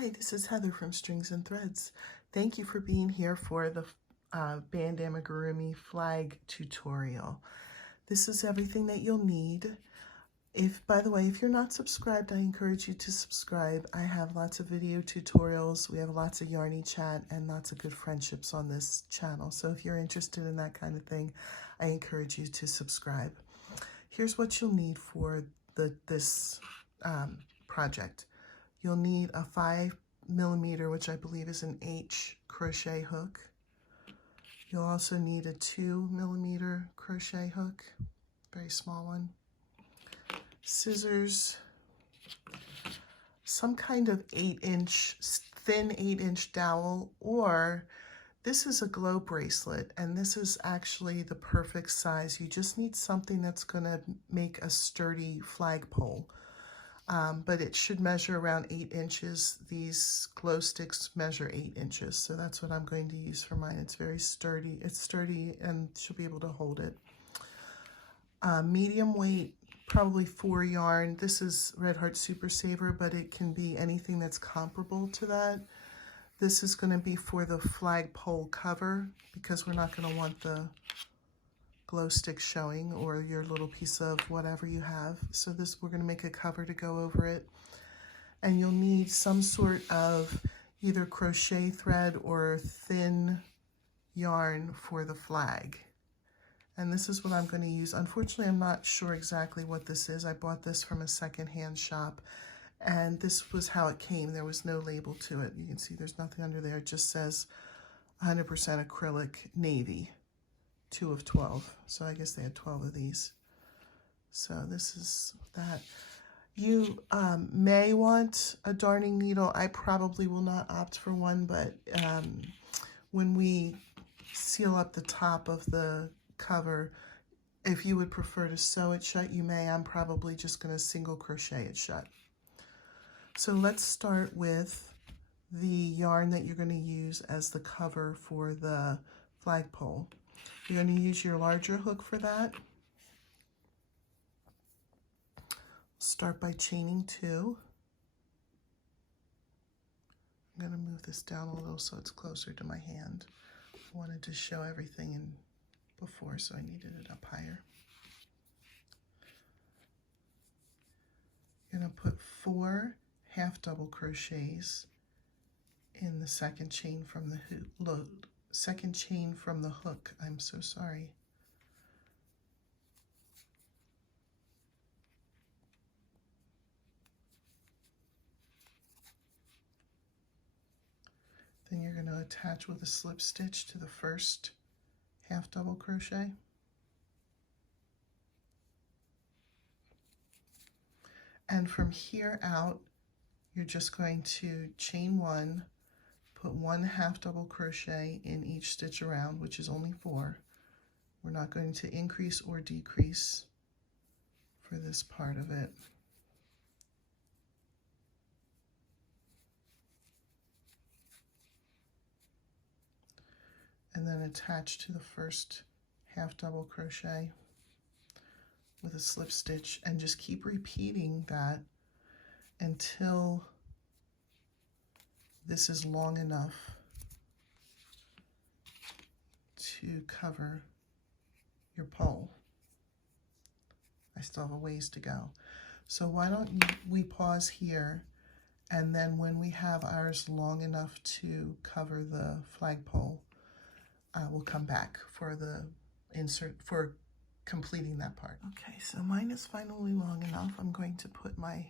Hi, this is Heather from Strings and Threads. Thank you for being here for the band Amigurumi flag tutorial. This is everything that you'll need. By the way, if you're not subscribed, I encourage you to subscribe. I have lots of video tutorials. We have lots of yarny chat and lots of good friendships on this channel. So if you're interested in that kind of thing, I encourage you to subscribe. Here's what you'll need for this project. You'll need a 5mm, which I believe is an H crochet hook. You'll also need a 2mm crochet hook, very small one. Scissors, some kind of thin 8-inch dowel, or this is a glow bracelet, and this is actually the perfect size. You just need something that's going to make a sturdy flagpole. But it should measure around 8 inches. These glow sticks measure 8 inches, so that's what I'm going to use for mine. It's very sturdy. It's sturdy and she'll be able to hold it. Medium weight, probably 4 yarn. This is Red Heart Super Saver, but it can be anything that's comparable to that. This is going to be for the flagpole cover because we're not going to want the glow stick showing or your little piece of whatever you have. So we're going to make a cover to go over it. And you'll need some sort of either crochet thread or thin yarn for the flag. And this is what I'm going to use. Unfortunately, I'm not sure exactly what this is. I bought this from a secondhand shop and this was how it came. There was no label to it. You can see there's nothing under there. It just says 100% acrylic navy. 2 of 12, so I guess they had 12 of these. So this is that. You may want a darning needle. I probably will not opt for one, but when we seal up the top of the cover, if you would prefer to sew it shut, you may. I'm probably just going to single crochet it shut. So let's start with the yarn that you're going to use as the cover for the flagpole. You're going to use your larger hook for that. Start by chaining 2. I'm going to move this down a little so it's closer to my hand. I wanted to show everything before, so I needed it up higher. You're going to put 4 half double crochets in the second chain from the second chain from the hook. I'm so sorry. Then you're going to attach with a slip stitch to the first half double crochet. And from here out, you're just going to chain 1, put 1 half double crochet in each stitch around, which is only 4. We're not going to increase or decrease for this part of it. And then attach to the first half double crochet with a slip stitch, and just keep repeating that until this is long enough to cover your pole. I still have a ways to go. So why don't we pause here, and then when we have ours long enough to cover the flagpole, we'll come back for the for completing that part. Okay, so mine is finally long enough. I'm going to put my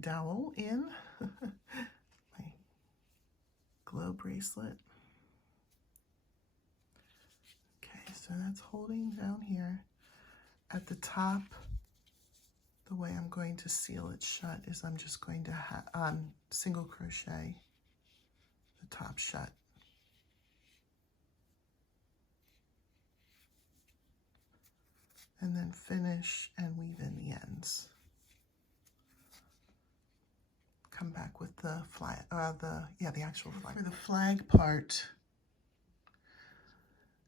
dowel in, my glow bracelet. Okay, so that's holding down here. At the top, the way I'm going to seal it shut is I'm just going to single crochet the top shut. And then finish and weave in the ends. Come back with the the actual flag. For the flag part,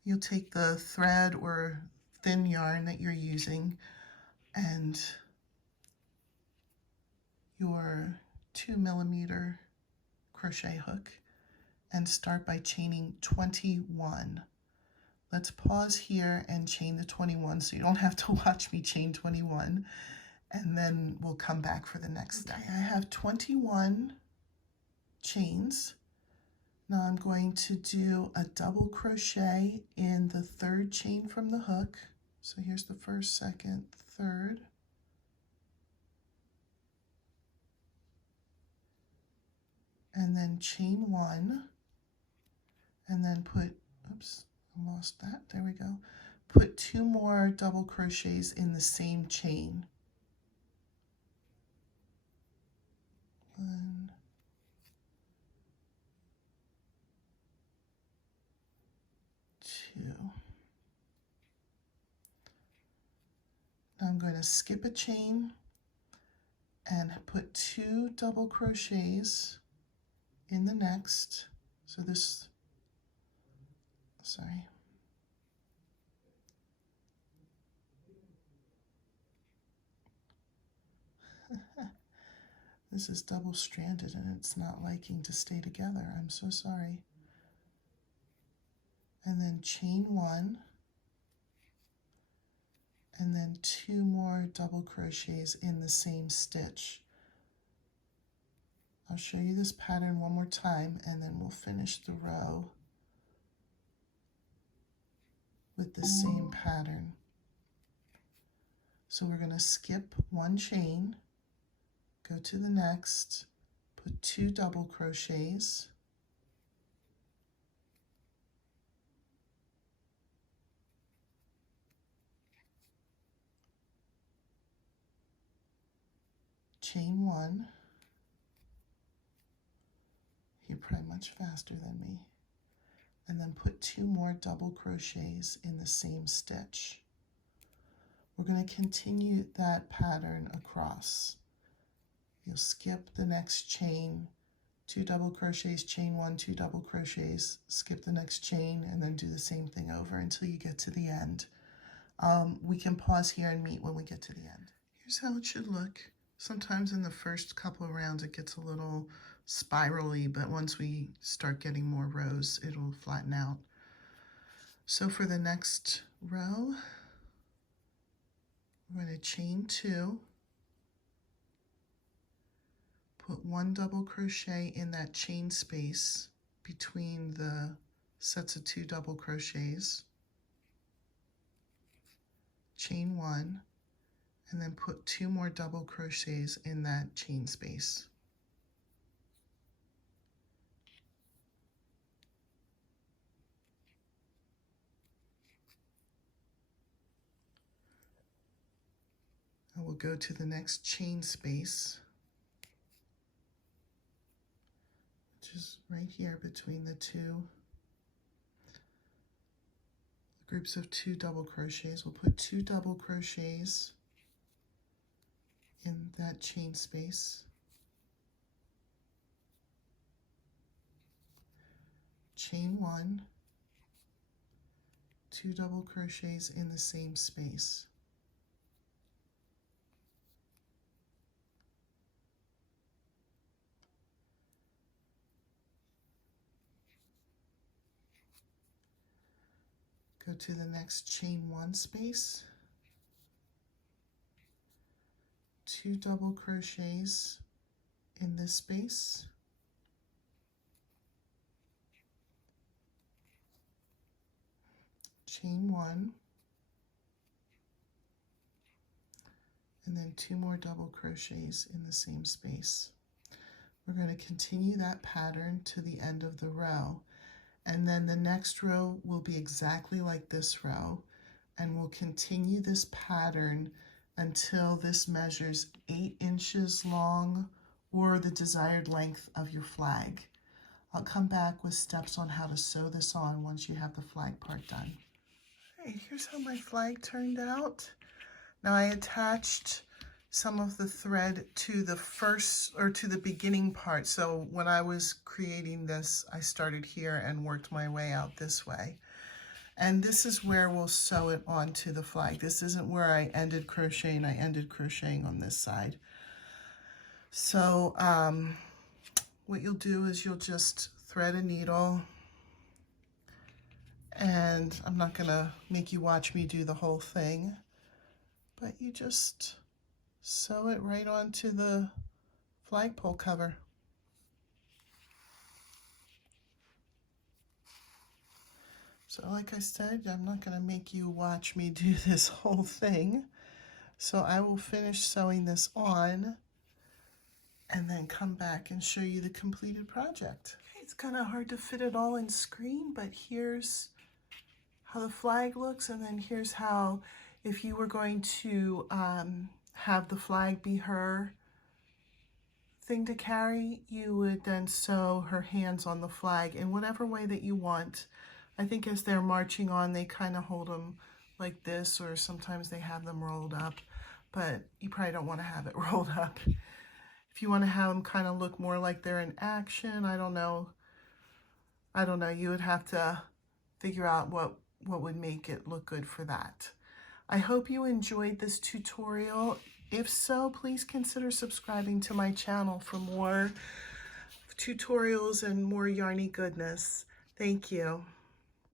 you'll take the thread or thin yarn that you're using and your 2mm crochet hook and start by chaining 21. Let's pause here and chain the 21 so you don't have to watch me chain 21, and then we'll come back for the next die. I have 21 chains. Now I'm going to do a double crochet in the third chain from the hook. So here's the first, second, third. And then chain 1, and then put, oops, I lost that, there we go. Put 2 more double crochets in the same chain. 1, 2. Now I'm going to skip a chain and put 2 double crochets in the next. So this, sorry. This is double-stranded and it's not liking to stay together. I'm so sorry. And then chain 1, and then 2 more double crochets in the same stitch. I'll show you this pattern one more time and then we'll finish the row with the same pattern. So we're going to skip 1 chain, go to the next, put 2 double crochets, chain 1, you're probably much faster than me, and then put 2 more double crochets in the same stitch. We're going to continue that pattern across. You'll skip the next chain, 2 double crochets, chain 1, 2 double crochets, skip the next chain, and then do the same thing over until you get to the end. We can pause here and meet when we get to the end. Here's how it should look. Sometimes in the first couple of rounds it gets a little spirally, but once we start getting more rows, it'll flatten out. So for the next row, we're going to chain 2, put 1 double crochet in that chain space between the sets of 2 double crochets, chain 1, and then put 2 more double crochets in that chain space. I will go to the next chain space, which is right here between the 2 groups of 2 double crochets. We'll put 2 double crochets in that chain space, chain 1, 2 double crochets in the same space. Go to the next chain 1 space, 2 double crochets in this space, chain 1, and then 2 more double crochets in the same space. We're going to continue that pattern to the end of the row. And then the next row will be exactly like this row, and we'll continue this pattern until this measures 8 inches long or the desired length of your flag. I'll come back with steps on how to sew this on once you have the flag part done. All right, here's how my flag turned out. Now I attached some of the thread to the first, or to the beginning part. So when I was creating this, I started here and worked my way out this way. And this is where we'll sew it onto the flag. This isn't where I ended crocheting. I ended crocheting on this side. So what you'll do is you'll just thread a needle, and I'm not gonna make you watch me do the whole thing, but you just sew it right onto the flagpole cover. So like I said, I'm not gonna make you watch me do this whole thing. So I will finish sewing this on and then come back and show you the completed project. Okay, it's kind of hard to fit it all in screen, but here's how the flag looks, and then here's how, if you were going to have the flag be her thing to carry, you would then sew her hands on the flag in whatever way that you want. I think as they're marching on, they kind of hold them like this, or sometimes they have them rolled up, but you probably don't want to have it rolled up. If you want to have them kind of look more like they're in action, I don't know, you would have to figure out what would make it look good for that. I hope you enjoyed this tutorial. If so, please consider subscribing to my channel for more tutorials and more yarny goodness. Thank you.